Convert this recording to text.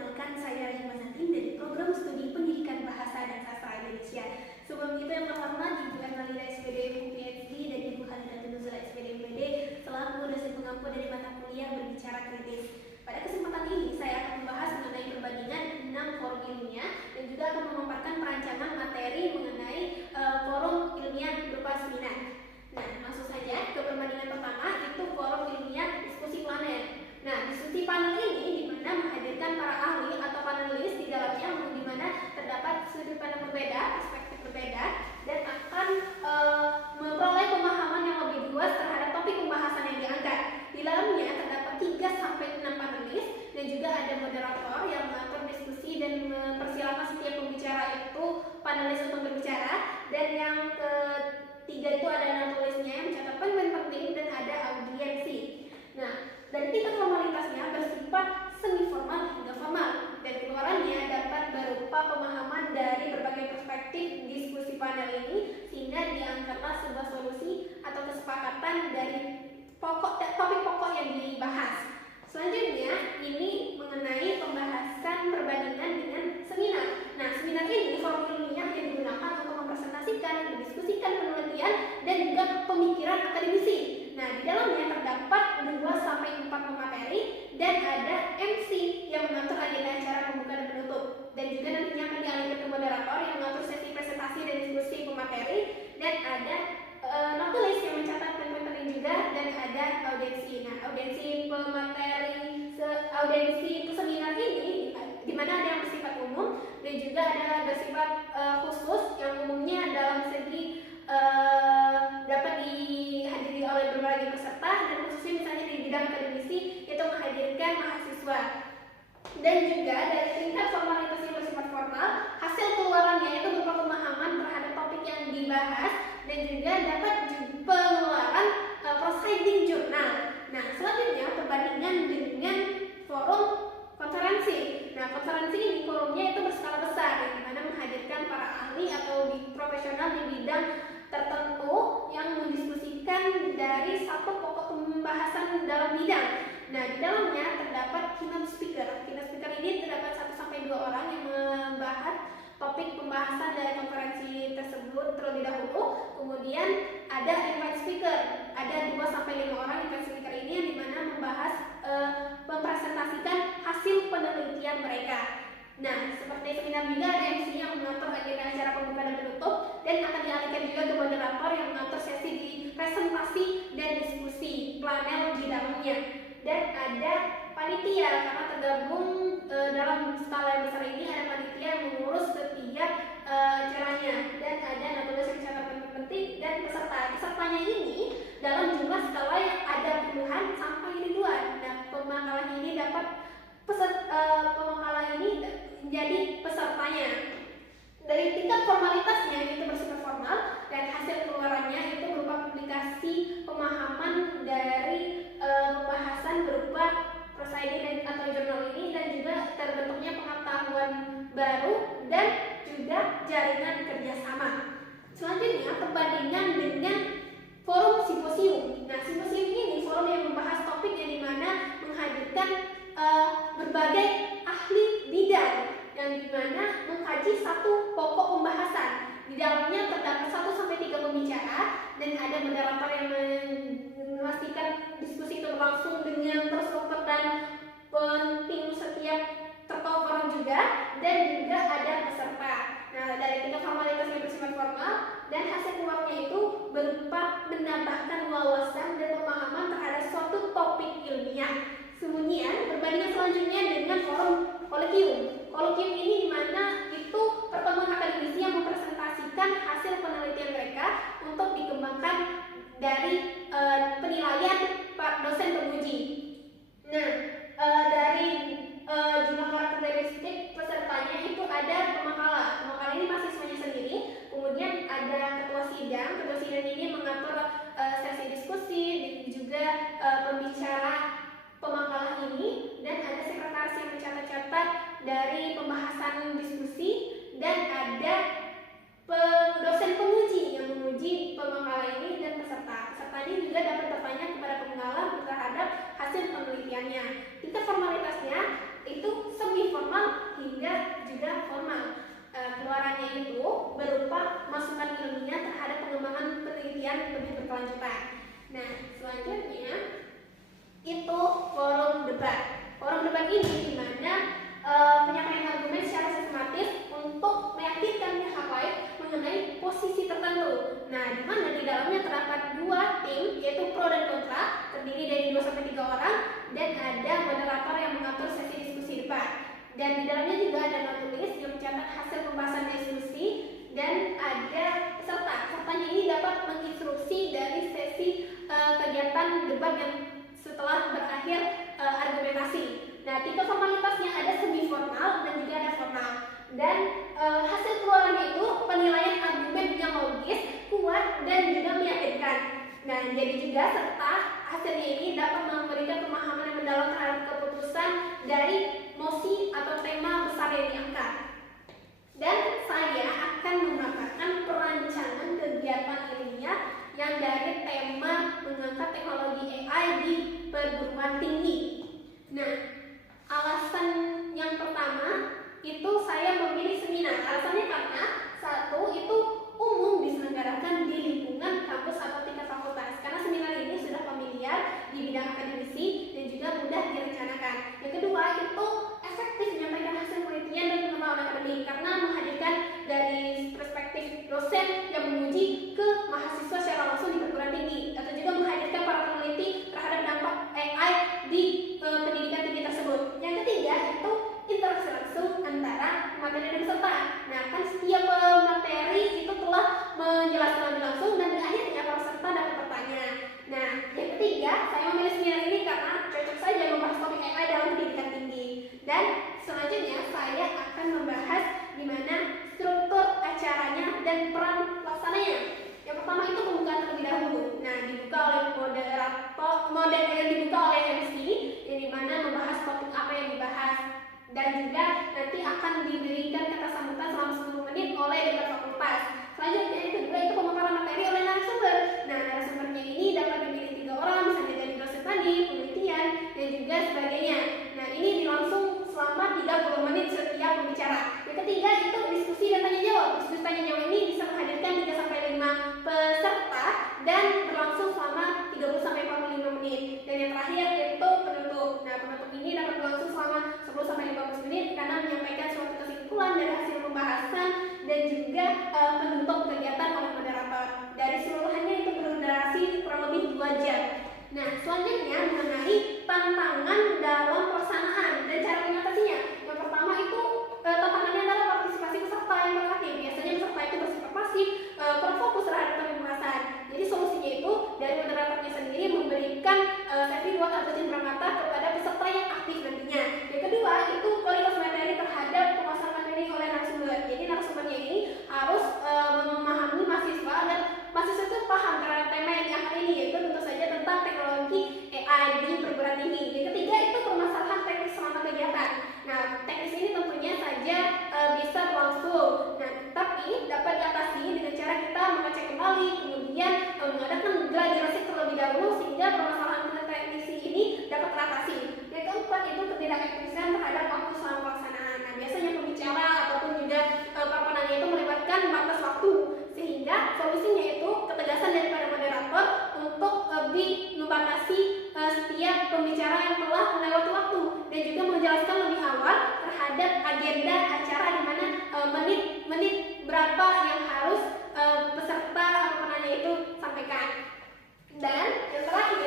perkenalkan, saya Rima Zatin dari Program Studi Pendidikan Bahasa dan Sastra Indonesia. Sebelum itu yang terhormat Ibu Ermalida SPD PhD dan Ibu Khalida Tunuzula SPD MPD selaku dosen pengampu dari mata kuliah berbicara kritis. Pada kesempatan ini saya akan membahas mengenai perbandingan 6 forum ilmiah dan juga akan memaparkan perancangan materi mengenai forum ilmiah berupa seminar. Nah, langsung saja ke perbandingan pertama, yaitu forum ilmiah diskusi panel. Nah, diskusi panel ini dimana menghadirkan para ahli atau panelis di dalamnya, di mana terdapat sudut pandang berbeda, perspektif berbeda, dan akan memperoleh pemahaman yang lebih luas terhadap topik pembahasan yang diangkat. Di dalamnya terdapat 3-6 panelis dan juga ada moderator yang mengatur diskusi dan mempersilahkan setiap pembicara itu panelis untuk berbicara, dan yang ketiga itu ada penulisnya yang mencatat poin-poin penting dan ada audiensi. Nah, dari tingkat formalitasnya bersifat semi formal hingga formal, dan keluarannya dapat berupa pemahaman dari berbagai perspektif diskusi panel ini sehingga diangkatlah sebuah solusi atau kesepakatan dari topik pokok yang dibahas. Selanjutnya ini mengenai pembahasan perbandingan dengan seminar. Nah, seminar ini forum ilmiah yang digunakan untuk mempresentasikan, mendiskusikan penelitian dan juga pemikiran akademisi. Nah, di dalamnya terdapat 2-4 pemateri dan ada MC yang mengatur agenda acara pembuka dan penutup, dan juga nantinya akan dialihkan ke moderator yang mengatur sesi presentasi dan diskusi pemateri, dan ada notulis yang mencatat poin-poin penting juga, dan ada audiensi. Nah, audiensi seminar ini di mana ada yang bersifat umum dan juga ada bersifat khusus yang umumnya dalam segi dapat dihadiri oleh berbagai peserta, dan khususnya misalnya di bidang akademisi itu menghadirkan mahasiswa. Dan juga dari tingkat formalitas yang bersifat formal, hasil keluarannya itu berupa pemahaman terhadap topik yang dibahas dan juga dapat pengeluaran proceeding jurnal. Nah, selanjutnya perbandingan dengan forum konferensi. Nah, konferensi ini forumnya itu berskala besar, yang dimana menghadirkan para ahli atau profesional di bidang tertentu yang mendiskusikan dari satu pokok pembahasan dalam bidang. Nah, di dalamnya terdapat keynote speaker. Keynote speaker ini terdapat 1-2 orang yang membahas topik pembahasan dari konferensi tersebut terlebih dahulu. Kemudian ada invite speaker. Ada 2-5 orang invite speaker ini yang dimana membahas mempresentasikan hasil penelitian mereka. Nah, seperti seminar juga ada MC yang mengatur agenda acara pembuka dan penutup, dan akan dialihkan juga ke moderator yang mengatur sesi di presentasi dan diskusi panel di dalamnya. Dan ada panitia, karena tergabung dalam skala yang besar ini ada panitia yang mengurus setiap acaranya, dan ada notulis yang mencatat penting dan pesertanya ini dalam jumlah skala yang ada puluhan sampai ribuan. Nah, pemakalah ini dapat pemakalah ini menjadi pesertanya. Dari tingkat formalitasnya itu bersifat formal, dan hasil keluarannya itu berupa publikasi pemahaman dari pembahasan berupa proceeding atau jurnal ini, dan juga terbentuknya pengetahuan baru dan juga jaringan kerjasama. Selanjutnya perbandingan dengan forum simposium. Nah, simposium ini forum yang membahas topik yang dimana menghadirkan berbagai ahli bidang yang dimana mengkaji satu pokok pembahasan. Di dalamnya terdapat 1-3 pembicara, dan ada moderator yang memastikan diskusi itu berlangsung dengan terstruktur dan penting setiap tercover juga, dan juga ada peserta. Nah, dari tingkat formalitas yang bersifat formal, dan hasil keluarnya itu berupa menambahkan wawasan dan pemahaman terhadap suatu topik ilmiah. Kemudian perbandingan selanjutnya dengan forum kolokium. Kolokium ini dimana itu pertemuan akademisi yang mempresentasikan hasil penelitian mereka untuk dikembangkan dari penilaian dosen penguji. Nah, dari jumlah karakteristik pesertanya itu ada pemakalah. Pemakalah ini mahasiswanya sendiri. Kemudian ada ketua sidang. Ketua sidang ini mengatur sesi diskusi dan juga pembicara pemakalah ini, dan ada sekretaris yang mencatat-catat dari pembahasan diskusi, dan ada dosen penguji yang menguji pemakalah ini dan peserta. Peserta ini juga dapat bertanya kepada pengalah terhadap hasil penelitiannya. Tingkat formalitasnya itu semi formal informal hingga juga formal. Keluarannya itu berupa masukan ilmiah terhadap pengembangan penelitian lebih berkelanjutan. Nah, selanjutnya itu forum debat. Forum debat ini di mana penyampaian argumen secara sistematis untuk meyakinkan pihak lain mengenai posisi tertentu. Nah, di mana di dalamnya terdapat dua tim, yaitu pro dan kontra, terdiri dari 2-3 orang, dan ada moderator yang mengatur sesi diskusi debat. Dan di dalamnya juga ada notulis yang mencatat hasil pembahasan diskusi, dan ada peserta. Pesertanya ini dapat menginstruksi dari sesi kegiatan debat yang setelah berakhir argumentasi. Nah, tipe formalitasnya ada semi-formal dan juga ada formal. Dan hasil keluarannya itu penilaian argumen yang logis, kuat, dan juga meyakinkan. Nah, jadi juga serta hasilnya ini dapat memberikan pemahaman yang mendalam terhadap keputusan dari mosi atau tema besar yang diangkat. Dan saya akan memaparkan perancangan kegiatan ilmiah yang dari tema mengangkat teknologi AI di perguruan tinggi. Nah, alasan yang pertama itu saya memilih seminar. Alasannya karena satu, itu umum diselenggarakan di lingkungan kampus atau tingkat fakultas, karena seminar ini sudah familiar di bidang akademisi dan juga mudah direncanakan. Yang kedua, itu efektif menyampaikan hasil penelitian dan pengetahuan akademik karena menghadirkan dari perspektif dosen yang menguji ke mahasiswa secara langsung di perguruan tinggi, atau juga menghadirkan para peneliti terhadap dampak AI di pendidikan tinggi tersebut. Yang ketiga, itu interaksi langsung antara materi dan peserta. Nah, kan setiap materi itu telah menjelaskan lebih langsung dan di akhirnya para peserta dapat bertanya. Nah, yang ketiga, saya memilih seminar ini karena cocok saja membahas topik AI dalam pendidikan tinggi. Dan selanjutnya saya akan membahas gimana struktur acaranya dan peran pelaksananya. Yang pertama itu pembukaan terlebih dahulu. Nah, dibuka oleh dibuka oleh MC, yang dimana membahas topik apa yang dibahas. Dan juga nanti akan diberikan kata sambutan selama 10 menit oleh dekan fakultas. Selanjutnya yang kedua itu pemaparan materi oleh narasumber. Nah, narasumbernya ini dapat dipilih 3 orang, bisa dari dosen tadi, penelitian, dan juga sebagainya. Nah, ini dilangsung selama 30 menit setiap pembicara. Yang ketiga itu diskusi dan tanya jawab. Diskusi tanya jawab ini bisa menghadirkan 3-5 peserta dan berlangsung selama 30-45 menit. Dan yang terakhir itu penutup. Nah, penutup ini dapat berlangsung selama 10-15 menit karena menyampaikan suatu kesimpulan dari hasil pembahasan dan juga penutup kegiatan oleh moderator. Dari seluruhannya itu berdurasi kurang lebih 2 jam. Nah, selanjutnya mengenai tantangan dalam pelaksanaan dan cara mengatasinya. Yang pertama itu tantangannya adalah partisipasi peserta yang beraktif. Biasanya peserta itu bersifat pasif, kurang fokus terhadap pembahasan. Jadi solusinya itu dari moderatornya sendiri memberikan sesi ruang atau jenderal mata kepada peserta yang aktif nantinya. Yang kedua itu kualitas materi terhadap penguasaan materi oleh narasumber. Jadi narasumbernya ini harus memahami mahasiswa dan mahasiswa itu paham terhadap tema yang diangkat ini, yaitu tentu saja tentang teknologi AI di perguruan tinggi. Yang ketiga itu permasalahan teknis selama kegiatan. Nah, teknis ini tentunya saja bisa berlangsung. Nah, tapi dapat diatasi dengan cara kita mengecek kembali, kemudian mengadakan gladi-resik terlebih dahulu sehingga permasalahan teknis ini dapat teratasi. Yang keempat itu ketidakefisiensian terhadap waktu selama pelaksanaan. Nah, biasanya pembicara ataupun juga para penanya itu melibatkan batas waktu, sehingga solusinya itu ketegasan daripada moderator untuk lebih membatasi setiap pembicara yang telah melewati waktu dan juga menjelaskan lebih awal terhadap agenda acara di mana menit berapa yang harus peserta atau penanya itu sampaikan. Dan yang terakhir